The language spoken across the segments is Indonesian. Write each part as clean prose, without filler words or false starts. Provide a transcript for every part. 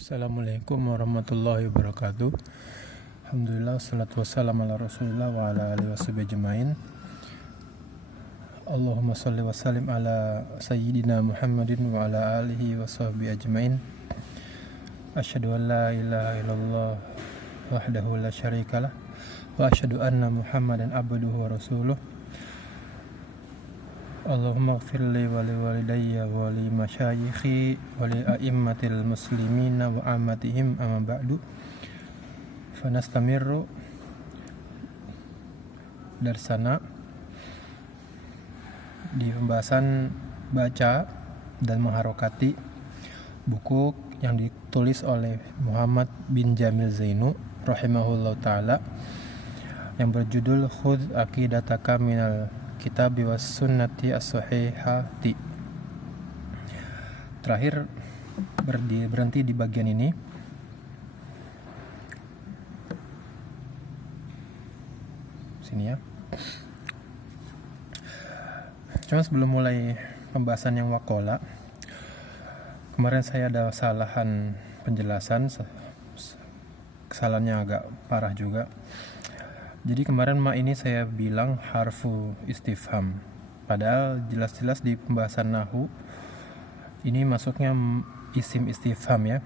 Assalamualaikum warahmatullahi wabarakatuh. Alhamdulillah, wassalatu wassalamu ala rasulillah wa ala alihi washabihi ajmain. Allahumma salli wa sallim ala sayyidina Muhammadin wa ala alihi washabihi ajmain. Asyhadu an la ilaha illallah wahdahu la syarikalah wa asyhadu anna Muhammadan abduhu wa rasuluh. Allahumma gfirli wa li walidayya wa li masyayikhi wa li a'immatil muslimina wa amatihim amma ba'du. Fanastamirru darsana di pembahasan baca dan mengharokati buku yang ditulis oleh Muhammad bin Jamil Zainu rahimahullah ta'ala yang berjudul Khudh Aqidataka minal Kitabi was Sunnati as-Sahihati. Terakhir berhenti di bagian ini. Sini ya. Cuma sebelum mulai pembahasan yang wakola, kemarin saya ada kesalahan penjelasan, kesalahannya agak parah juga. Jadi kemarin ini saya bilang harfu istifham, padahal jelas-jelas di pembahasan nahu ini masuknya isim istifham ya.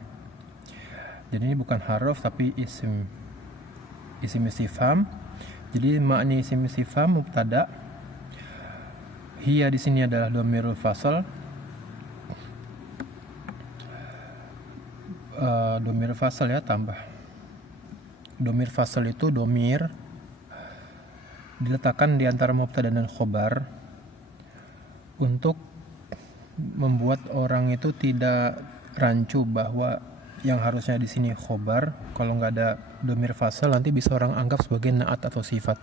Jadi ini bukan harf tapi isim istifham. Jadi makna isim istifham mubtada. Hiya di sini adalah dhamirul fasl. Dhamir fasl ya, tambah. Dhamir fasl itu dhamir diletakkan di antara mubtada dan khobar untuk membuat orang itu tidak rancu bahwa yang harusnya di sini khobar, kalau nggak ada dhamir fasl nanti bisa orang anggap sebagai naat atau sifat.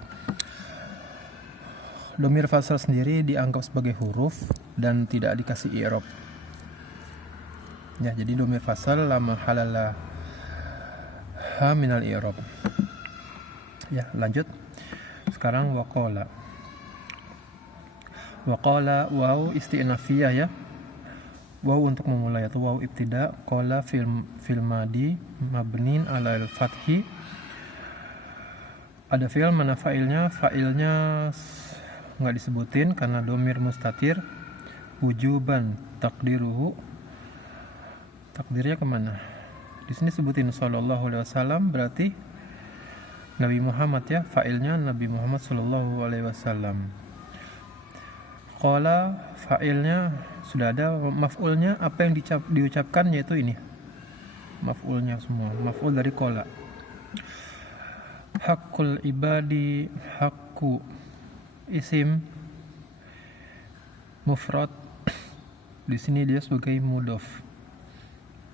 Dhamir fasl sendiri dianggap sebagai huruf dan tidak dikasih i'rab. Ya, jadi dhamir fasl la mahalala ha minal i'rab. Ya, lanjut. Sekarang waqala waw isti'nafiyah ya. Waw untuk memulai atau waw ibtida. Qala fil madi mabnin ala al-fathi. Ada fi'il mana fa'ilnya nggak disebutin karena dhamir mustatir. Wujuban takdiruhu. Takdirnya kemana? Di sini sebutin sallallahu alaihi wasallam, berarti Nabi Muhammad ya, fa'ilnya Nabi Muhammad sallallahu alaihi wasallam. Qala fa'ilnya sudah ada, maf'ulnya apa yang diucapkan yaitu ini. Maf'ulnya semua, maf'ul dari qala. Haqqul ibadi, haqqu isim mufrad. Di sini dia sebagai mudhof.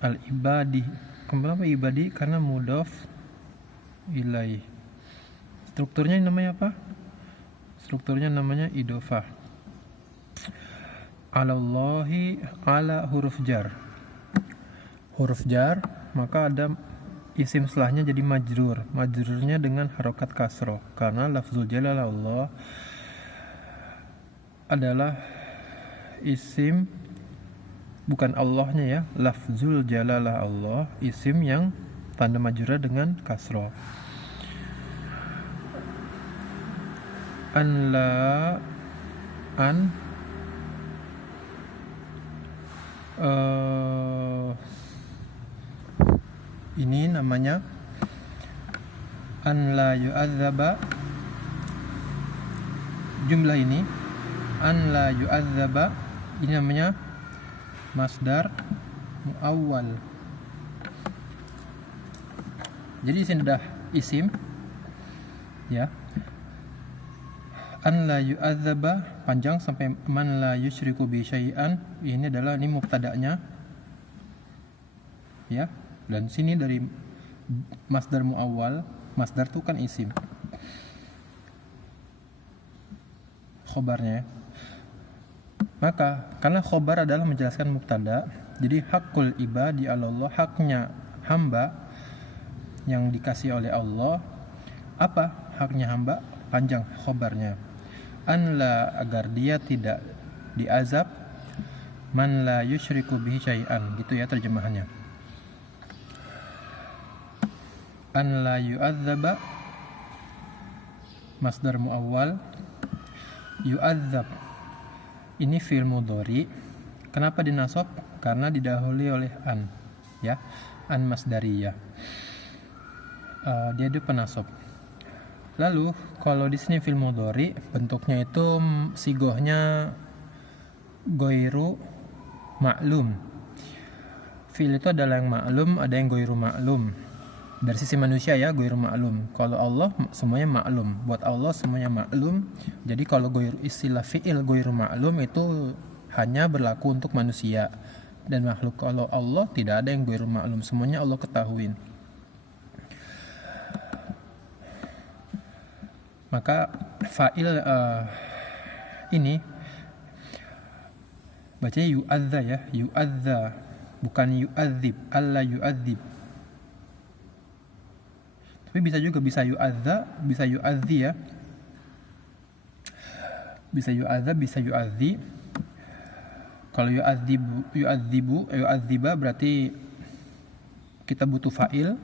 Al ibadi. Kenapa ibadi? Karena mudhof ilaih. Strukturnya namanya apa? Strukturnya namanya idofah. Alallahi ala huruf jar. Huruf jar, maka ada isim setelahnya jadi majrur. Majrurnya dengan harokat kasroh. Karena lafzul jalalah Allah adalah isim, bukan Allahnya ya. Lafzul jalalah Allah, isim yang tanda majrurnya dengan kasroh. Ini namanya an la yu'adzaba. Jumlah ini an la yu'adzaba ini namanya masdar muawwal. Jadi sini dah isim ya. An la yu'adzaba panjang sampai man la yusyriku bi syai'an, ini adalah mubtada'nya ya. Dan sini dari masdar muawwal, masdar itu kan isim, khobarnya ya. Maka karena khobar adalah menjelaskan mubtada, jadi hakul ibadi Allah, haknya hamba yang dikasih oleh Allah. Apa haknya hamba? Panjang khobarnya. Anla, agar dia tidak diazab, man la yusyriku bihi syai'an, gitu ya terjemahannya. an la yu'adzaba masdar muawwal, yu'adzab ini fi'il mudhari. Kenapa dinasab? Karena didahului oleh an, ya, an masdariyah. Dia itu penasab. Lalu kalau di sini fi'il mudhari bentuknya itu sigohnya ghairu ma'lum. Fi'il itu adalah yang ma'lum, ada yang ghairu ma'lum. Dari sisi manusia ya, ghairu ma'lum. Kalau Allah semuanya ma'lum. Buat Allah semuanya ma'lum. Jadi kalau istilah fi'il ghairu ma'lum itu hanya berlaku untuk manusia dan makhluk. Kalau Allah tidak ada yang ghairu ma'lum, semuanya Allah ketahuin. Maka fa'il ini bacanya yu'adza ya, yu'adza, bukan yu'adzib, alla yu'adzib. Tapi bisa juga bisa yu'adza, bisa yu'adzi ya. Bisa yu'adza, bisa yu'adzi. Kalau yu'adziba berarti kita butuh fa'il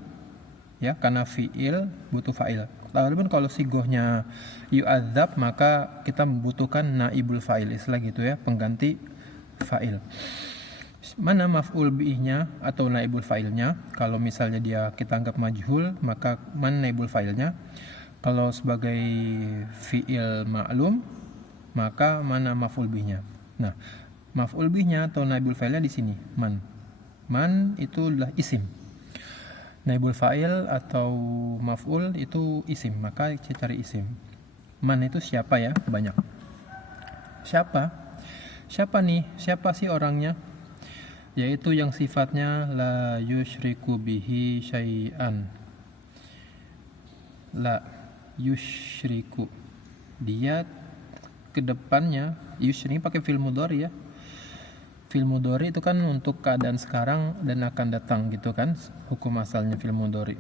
ya, karena fi'il butuh fa'il. Lalu kalau sigohnya yu'adzab maka kita membutuhkan naibul fa'il, istilah gitu ya, pengganti fa'il. Mana maf'ul bihnya atau naibul fa'ilnya? Kalau misalnya dia kita anggap majhul, maka mana naibul fa'ilnya? Kalau sebagai fi'il ma'lum, maka mana maf'ul bihnya? Nah, maf'ul bihnya atau naibul fa'ilnya di sini, man. Man itu adalah isim. Naibul fa'il atau maf'ul itu isim, maka kita cari isim. Man itu siapa ya? Banyak. Siapa? Siapa nih? Siapa sih orangnya? Yaitu yang sifatnya la yusyriku bihi syai'an. La yusyriku. Dia kedepannya yusyrik pakai fi'il mudhari ya. Fi'il mudhari itu kan untuk keadaan sekarang dan akan datang gitu kan, hukum asalnya fi'il mudhari.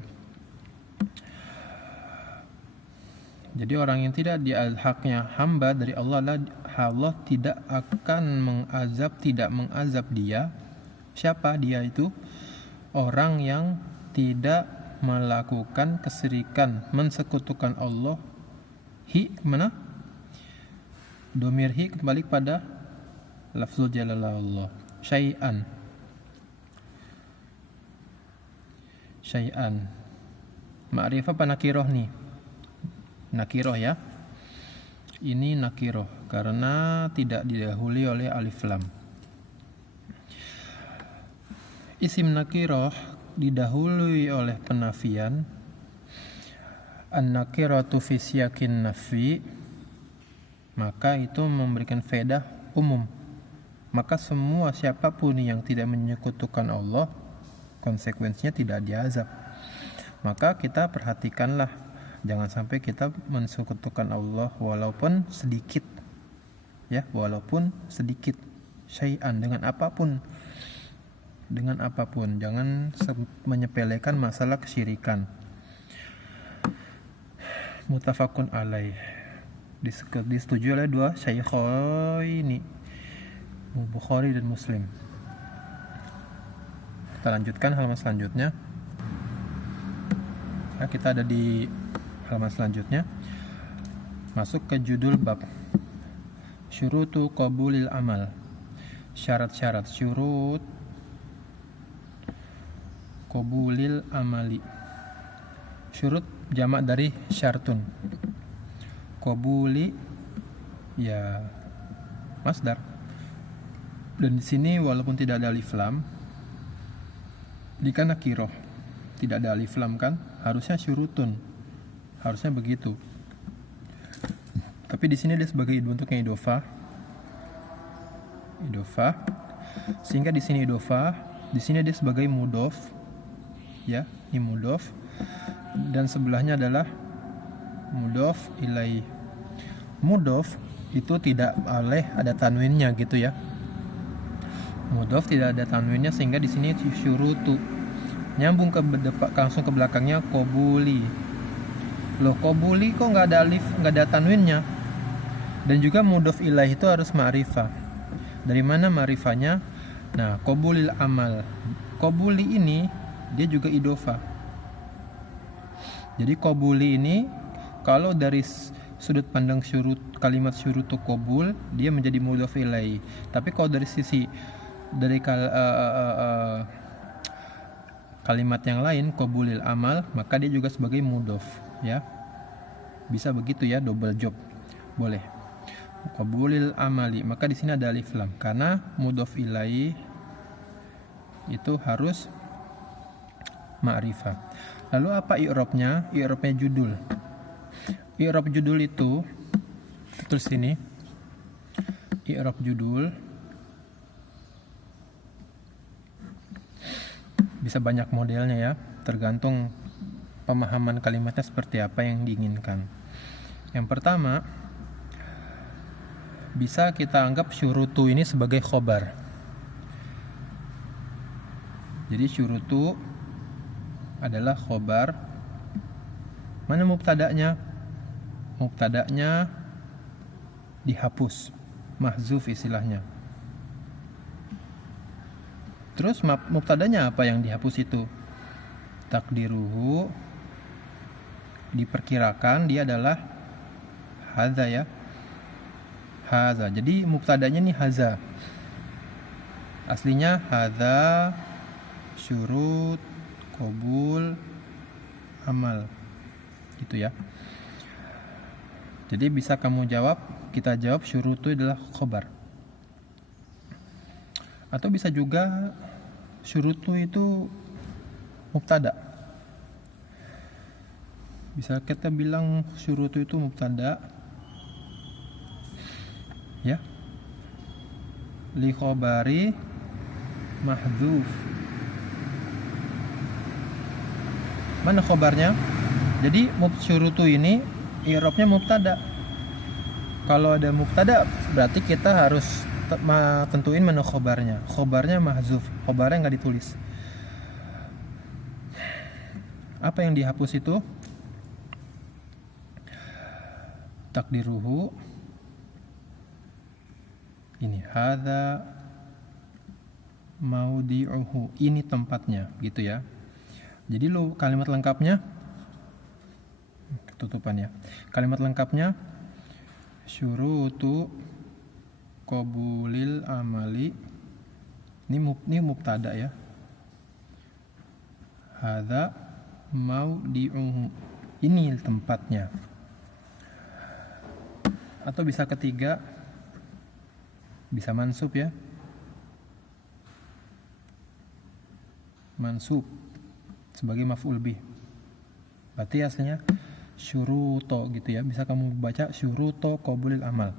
Jadi orang yang tidak haknya hamba dari Allah, Allah tidak akan tidak mengazab dia. Siapa dia itu? Orang yang tidak melakukan kesyirikan, mensekutukan Allah. Mana? Domir kembali pada lafzul jalalah Allah. Syai'an. Ma'rifah apa nakiroh nih? Nakiroh ya. Ini nakiroh karena tidak didahului oleh alif lam. Isim nakiroh didahului oleh penafian. An-nakiratu fi siyakin nafi, maka itu memberikan faedah umum. Maka semua siapapun yang tidak menyekutukan Allah, konsekuensinya tidak diazab. Maka kita perhatikanlah, jangan sampai kita mensekutukan Allah walaupun sedikit. Ya, walaupun sedikit. Syai'an, dengan apapun. Jangan menyepelekan masalah kesyirikan. Muttafaqun alaih, disetujui oleh dua syaikhaini, Bukhari dan Muslim. Kita lanjutkan halaman selanjutnya. Nah, kita ada di halaman selanjutnya. Masuk ke judul bab syurutu qabulil amal. Syarat-syarat syurut qabulil amali. Syurut jamak dari syartun. Qabuli ya masdar. Dan di sini walaupun tidak ada alif lam, ini kan nakiroh, tidak ada alif lam kan, harusnya syurutun, harusnya begitu. Tapi di sini dia sebagai bentuknya idofah, sehingga di sini idofah, di sini dia sebagai mudof, ya, ini mudof, dan sebelahnya adalah mudof ilaih. Mudof itu tidak boleh ada tanwinnya gitu ya. Mudof tidak ada tanwinnya, sehingga di sini syurutu nyambung ke langsung ke belakangnya qabuli. Loh, qabuli kok nggak ada alif, nggak ada tanwinnya? Dan juga mudof ilaih itu harus ma'rifah. Dari mana ma'rifahnya? Nah, qabulil amal. Qabuli ini dia juga idofah. Jadi qabuli ini kalau dari sudut pandang kalimat syurutu qabul, dia menjadi mudhof ilaih. Tapi kalau dari sisi kalimat yang lain, qabulil amal, maka dia juga sebagai mudhof, ya. Bisa begitu ya, double job. Boleh. Qabulil amali, maka di sini ada alif lam karena mudhof ilaih itu harus ma'rifah. Lalu apa i'rabnya? I'rabnya judul. I'rab judul itu tulis sini. I'rab judul bisa banyak modelnya ya, tergantung pemahaman kalimatnya seperti apa yang diinginkan. Yang pertama, bisa kita anggap syurutu ini sebagai khobar. Jadi syurutu adalah khobar. Mana mubtada'nya? Mubtada'nya dihapus, mahzuf istilahnya. Terus mubtada'nya apa yang dihapus itu? Takdiruhu, diperkirakan dia adalah hadza ya. Hadza. Jadi mubtada'nya nih hadza. Aslinya hadza syurut qabul amal. Gitu ya. Jadi bisa kamu jawab, kita jawab syurutu adalah khobar. Atau bisa juga syurutu itu mubtada. Bisa kita bilang syurutu itu mubtada, ya, li khobari mahdzuf. Mana khobarnya? Jadi syurutu ini i'rabnya mubtada. Kalau ada mubtada berarti kita harus tentuin mana khobarnya. Khobarnya mahdzuf, khobarnya nggak ditulis. Apa yang dihapus itu? Takdiruhu, ini hadza maudi'uhu, ini tempatnya, gitu ya. Jadi kalimat lengkapnya tutupannya. Kalimat lengkapnya syurutu qabulil amali. Ini mubtada ya. Hadza maudi'uhu, ini tempatnya. Atau bisa ketiga, bisa mansub ya. Mansub sebagai maf'ul bih. Berarti aslinya syuruto gitu ya. Bisa kamu baca syuruto qabulil amal.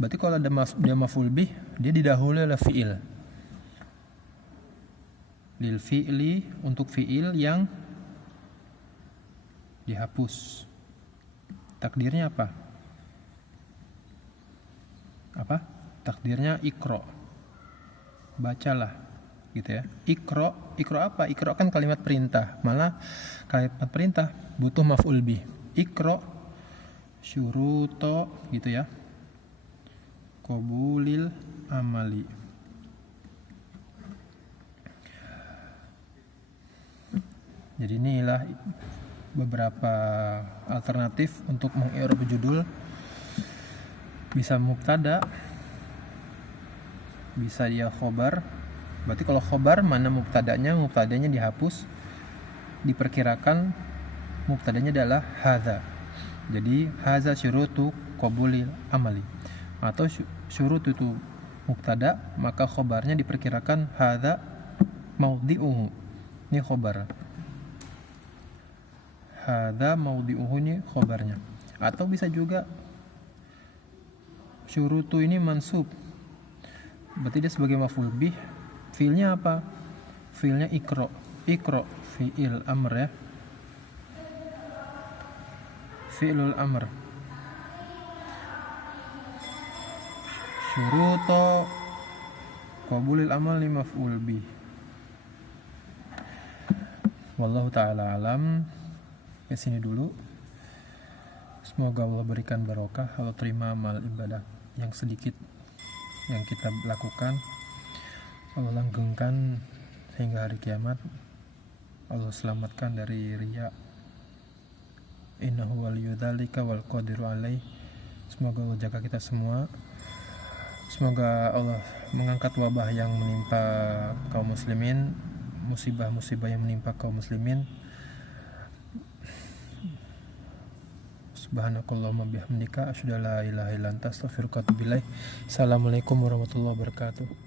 Berarti kalau ada dia maf'ul bih, dia didahului oleh fi'il. Lil fi'li, untuk fi'il yang dihapus. Takdirnya apa? Takdirnya ikro, bacalah gitu ya. Ikro apa? Ikro kan kalimat perintah, malah kalimat perintah butuh maf'ul bih. Ikro syuruto gitu ya, qabulil amali. Jadi inilah beberapa alternatif untuk meng-i'rab judul. Bisa mubtada, bisa dia khobar. Berarti kalau khobar, mana mubtadanya? Mubtadanya dihapus, diperkirakan mubtadanya adalah hadza. Jadi hadza syurutu qabulil amali. Atau syurut itu mubtada, maka khobarnya diperkirakan hadza maudi'uhu, ini khobar. Hadza maudi'uhu, ini khobarnya. Atau bisa juga syurutu ini mansub, berarti dia sebagai maf'ul bih. Fiilnya apa? Fiilnya ikro. Ikro fiil amr ya, fiilul amr. Syuruto qabulil amal li maf'ul bih. Wallahu ta'ala alam. Ke sini dulu. Semoga Allah berikan barokah. Allah terima amal ibadah yang sedikit yang kita lakukan. Allah langgengkan hingga hari kiamat. Allah selamatkan dari riya, innahu waliyudzalika wal qadiru alaih. Semoga Allah jaga kita semua. Semoga Allah mengangkat wabah yang menimpa kaum muslimin, musibah-musibah yang menimpa kaum muslimin. Subhanakallahumma bihamdika asyhadu an la ilaha illa anta astaghfiruka wa atubu ilaik. Assalamualaikum warahmatullahi wabarakatuh.